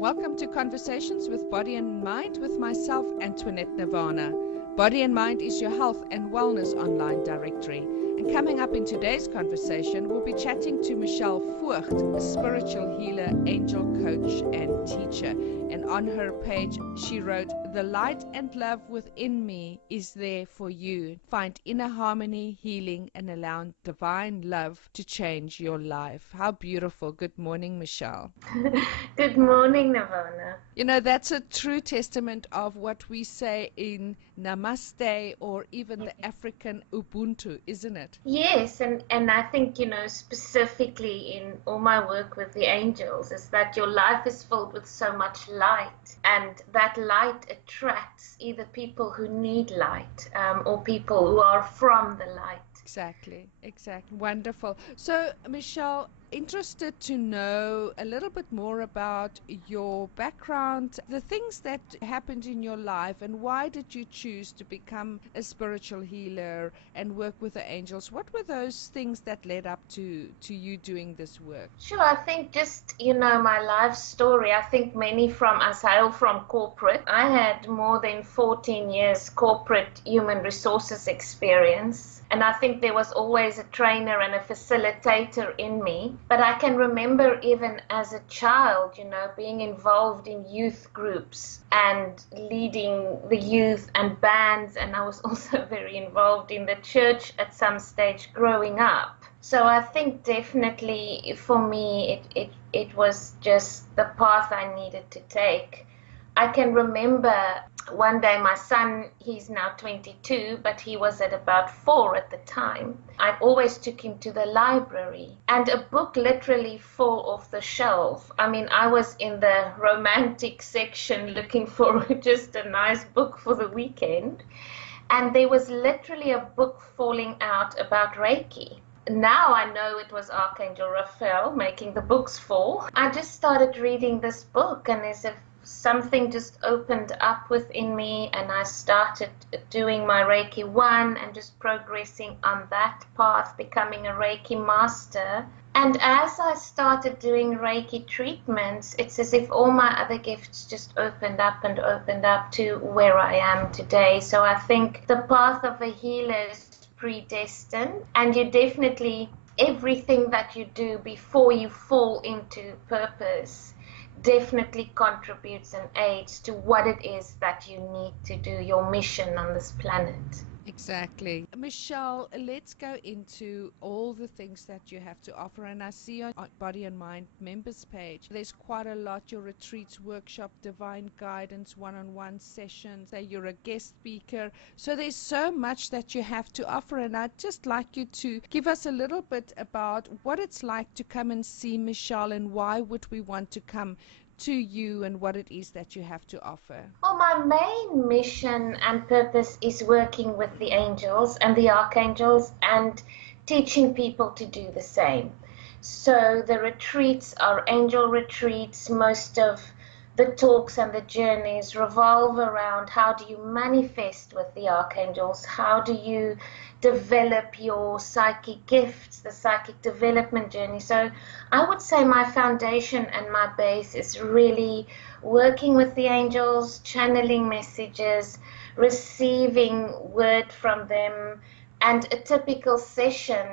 Welcome to Conversations with Body and Mind with myself, Antoinette Nirvana. Body and Mind is your health and wellness online directory. And coming up in today's conversation, we'll be chatting to Michelle Vooght, a spiritual healer, angel coach, and teacher. And on her page, she wrote, "The light and love within me is there for you. Find inner harmony, healing, and allow divine love to change your life." How beautiful. Good morning, Michelle. Good morning, Nirvana. You know, that's a true testament of what we say in Namaste or even the African Ubuntu, isn't it? Yes, and I think, specifically in all my work with the angels, is that your life is filled with so much light, and that light attracts either people who need light or people who are from the light. Exactly. Wonderful. So, Michelle, interested to know a little bit more about your background, the things that happened in your life, and why did you choose to become a spiritual healer and work with the angels? What were those things that led up to you doing this work? Sure, I think just, my life story, I think many from us hail from corporate. I had more than 14 years corporate human resources experience. And I think there was always a trainer and a facilitator in me. But I can remember even as a child, being involved in youth groups and leading the youth and bands. And I was also very involved in the church at some stage growing up. So I think definitely for me, it was just the path I needed to take. I can remember one day my son, he's now 22, but he was at about 4 at the time. I always took him to the library and a book literally fell off the shelf. I mean, I was in the romantic section looking for just a nice book for the weekend. And there was literally a book falling out about Reiki. Now I know it was Archangel Raphael making the books fall. I just started reading this book, and as if something just opened up within me, and I started doing my Reiki 1 and just progressing on that path, becoming a Reiki master. And as I started doing Reiki treatments, it's as if all my other gifts just opened up to where I am today. So I think the path of a healer is predestined, and you definitely, everything that you do before you fall into purpose definitely contributes and aids to what it is that you need to do, your mission on this planet. Exactly. Michelle, let's go into all the things that you have to offer. And I see on Body and Mind members page, there's quite a lot. Your retreats, workshop, divine guidance, one-on-one sessions, you're a guest speaker. So there's so much that you have to offer. And I'd just like you to give us a little bit about what it's like to come and see Michelle, and why would we want to come to you, and what it is that you have to offer. Well, my main mission and purpose is working with the angels and the archangels and teaching people to do the same. So the retreats are angel retreats. Most of the talks and the journeys revolve around how do you manifest with the archangels, how do you develop your psychic gifts, the psychic development journey. So I would say my foundation and my base is really working with the angels, channeling messages, receiving word from them. And a typical session,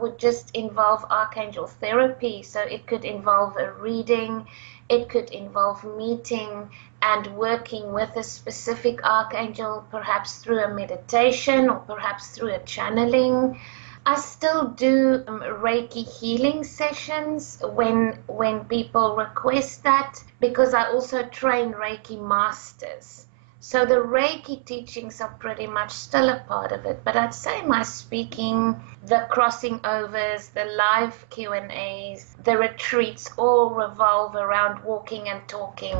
would just involve archangel therapy. So it could involve a reading, it could involve meeting and working with a specific archangel, perhaps through a meditation or perhaps through a channeling. I still do Reiki healing sessions when people request that, because I also train Reiki masters. So the Reiki teachings are pretty much still a part of it, but I'd say my speaking, the crossing overs, the live Q&As, the retreats all revolve around walking and talking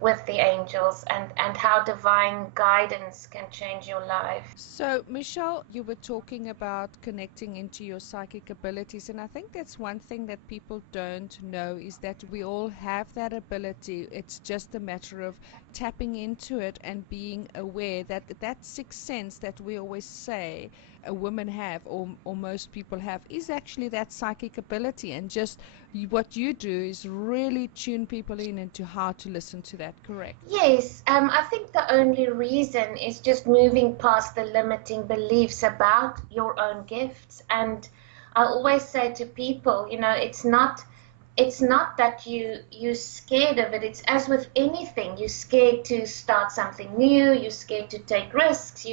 with the angels and how divine guidance can change your life. So, Michelle, you were talking about connecting into your psychic abilities, and I think that's one thing that people don't know, is that we all have that ability. It's just a matter of tapping into it and being aware that that sixth sense that we always say a woman have, or most people have, is actually that psychic ability. And just what you do is really tune people in into how to listen to that, correct? Yes, I think the only reason is just moving past the limiting beliefs about your own gifts. And I always say to people, it's not that you're scared of it. It's as with anything. You're scared to start something new. You're scared to take risks.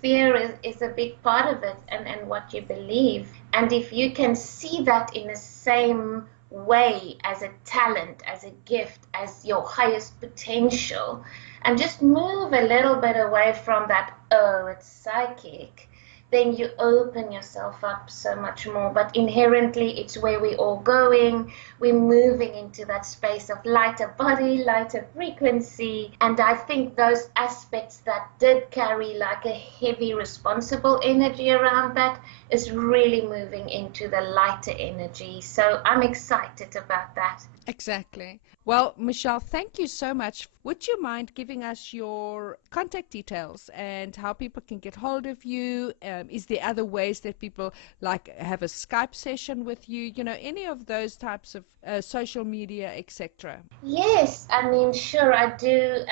Fear is a big part of it, and what you believe. And if you can see that in the same way as a talent, as a gift, as your highest potential, and just move a little bit away from that, oh, it's psychic, then you open yourself up so much more. But inherently, it's where we're all going. We're moving into that space of lighter body, lighter frequency. And I think those aspects that did carry like a heavy, responsible energy around that is really moving into the lighter energy. So I'm excited about that. Exactly. Well, Michelle, thank you so much. Would you mind giving us your contact details and how people can get hold of you? Is there other ways that people like have a Skype session with you? Any of those types of social media, etc. Yes, I mean, sure, I do.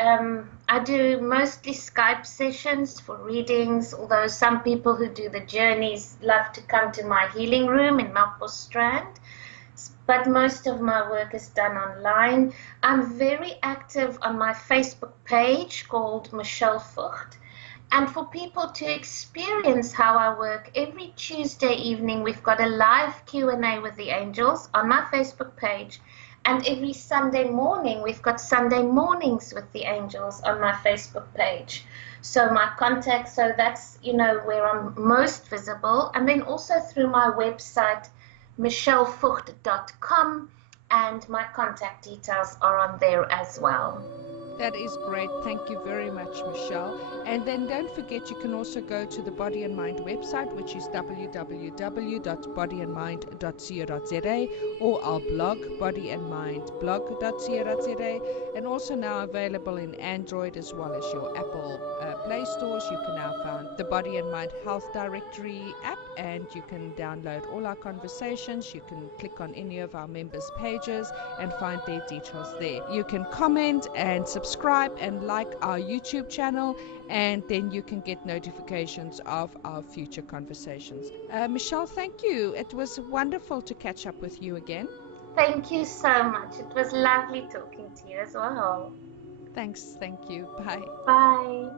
I do mostly Skype sessions for readings, although some people who do the journeys love to come to my healing room in Melkbos. But most of my work is done online. I'm very active on my Facebook page called Michelle Vooght. And for people to experience how I work, every Tuesday evening we've got a live Q&A with the angels on my Facebook page. And every Sunday morning we've got Sunday mornings with the angels on my Facebook page. So my contact, so that's where I'm most visible. And then also through my website, michellevooght.com, and my contact details are on there as well. That is great. Thank you very much, Michelle. And then don't forget, you can also go to the Body and Mind website, which is www.bodyandmind.co.za, or our blog, bodyandmindblog.co.za, and also now available in Android as well as your Apple Play stores. You can now find the Body and Mind Health Directory app, and you can download all our conversations. You can click on any of our members' pages and find their details there. You can comment and subscribe and like our YouTube channel, and then you can get notifications of our future conversations. Michelle, thank you. It was wonderful to catch up with you again. Thank you so much. It was lovely talking to you as well. Thanks. Thank you. Bye. Bye.